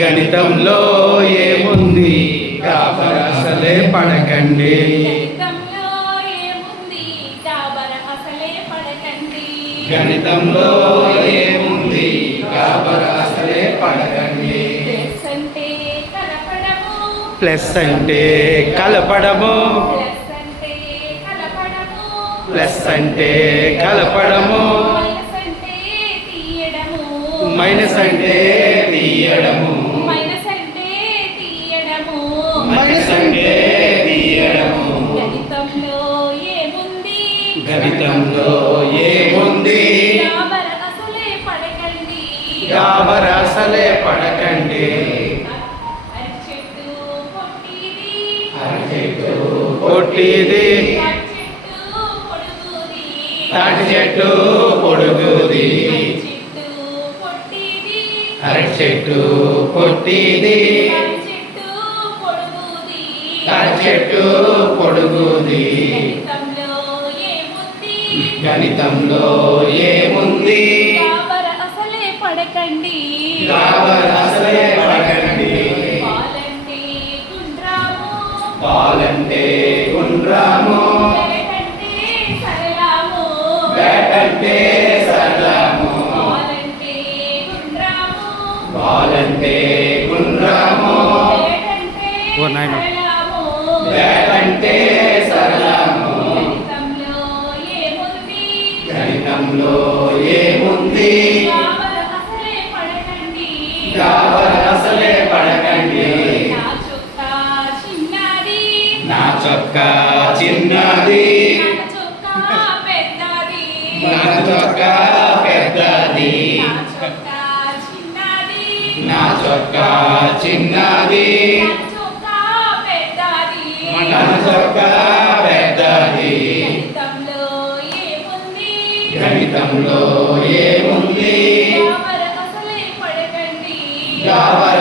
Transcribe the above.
గణితంలో ఏముంది గాబర అసలే పడకండి. గణితంలో ఏముంది గాబర అసలే పడకండి. ప్లస్ అంటే కలపడము, ప్లస్ అంటే కలపడము, మైనస్ అంటే తీయడము, మైనస్ అంటే తీయడము. గణితంలో ఏముంది గాబర అసలే పడకండి. పొట్టిది తాటి చెట్టు పొడుగుది, అరటి చెట్టు పొట్టిది తాటి చెట్టు పొడుగుది. గణితంలో ఏముంది గాబర అసలే పడకండి. పాలంటే గుండ్రాము, బ్యాట్ అంటే సరళము. పాలంటే గుండ్రాము, బ్యాట్ అంటే సరళము. గణితంలో ఏముంది గాబర అసలే పడకండి. నా చొక్కా చిన్నది, నా చొక్కా పెద్దది, నా చొక్కా చిన్నది, నా చొక్కా పెద్దది. గణితంలో ఏముంది గాబర